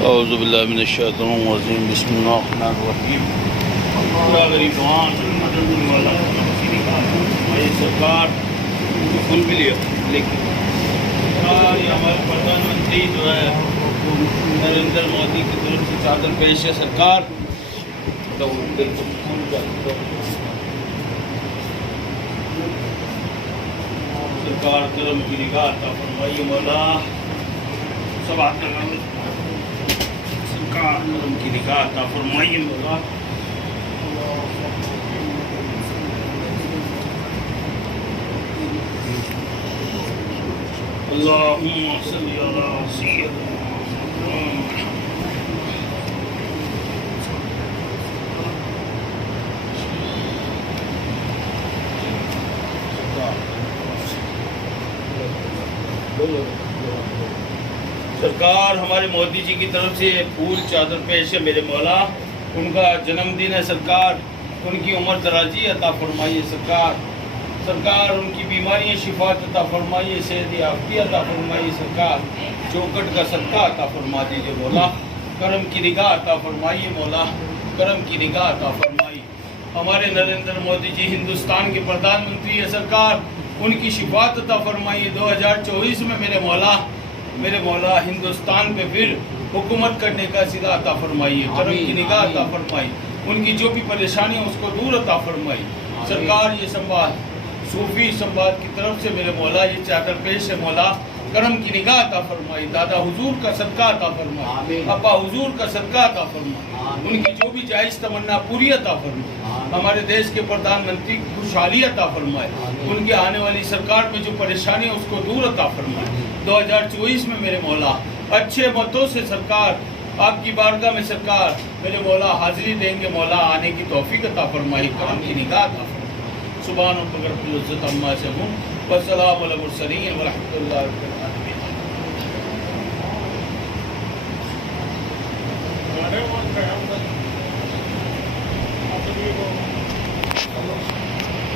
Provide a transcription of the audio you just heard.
اعوذ باللہ من الشیطان الرجیم بسم اللہ الرحمن الرحیم اللہ غریب جوان یہ سرکار کھل بھی لیا لیکن یہ ہمارے پردھان منتری جو ہے نریندر مودی کی طرف سے چادر پیش ہے سرکار سرکار کرم کی نگاہ عطا فرمائیے مولا سب آتا سرکار کرم کی نگاہ عطا فرمائیے مولا اللہم صلی علی سیدنا سرکار ہمارے مودی جی کی طرف سے پھول چادر پیش ہے میرے مولا ان کا جنم دن ہے سرکار ان کی عمر درازی عطا فرمائیے سرکار ان کی بیماریاں شفات عطا فرمائیے صحت یافتگی عطا فرمائیے سرکار چوکٹ کا صدقہ عطا فرما دیجیے مولا کرم کی نگاہ عطا فرمائیے مولا کرم کی نگاہ عطا فرمائیے ہمارے نریندر مودی جی ہندوستان کے پردھان منتری ہے سرکار ان کی شفات عطا فرمائیے 2024 میں میرے مولا ہندوستان پہ پھر حکومت کرنے کا صدا عطا فرمائیے کرم کی نگاہ عطا فرمائیے ان کی جو بھی پریشانی ہے اس کو دور عطا فرمائیے سرکار یہ سنبھال صوفی سنبھال کی طرف سے میرے مولا یہ چادر پیش ہے مولا کرم کی نگاہ عطا فرمائی دادا حضور کا صدقہ عطا فرمائی ابا حضور کا صدقہ عطا فرمائی ان کی جو بھی جائز تمنا پوری عطا فرمائی ہمارے دیش کے پردھان منتری کی خوشحالی عطا فرمائے ان کے آنے والی سرکار میں جو پریشانی ہے اس کو دور عطا فرمائے 2024 میں میرے مولا اچھے متوں سے سرکار آپ کی بارگاہ میں سرکار میرے مولا حاضری دیں گے مولا آنے کی توفیق عطا فرمائی کرم کی نگاہ عطا فرمائی سبحان ربک رب العزت عما یصفون والسلام علی المرسلین ورحمۃ اللہ وبرکاتہ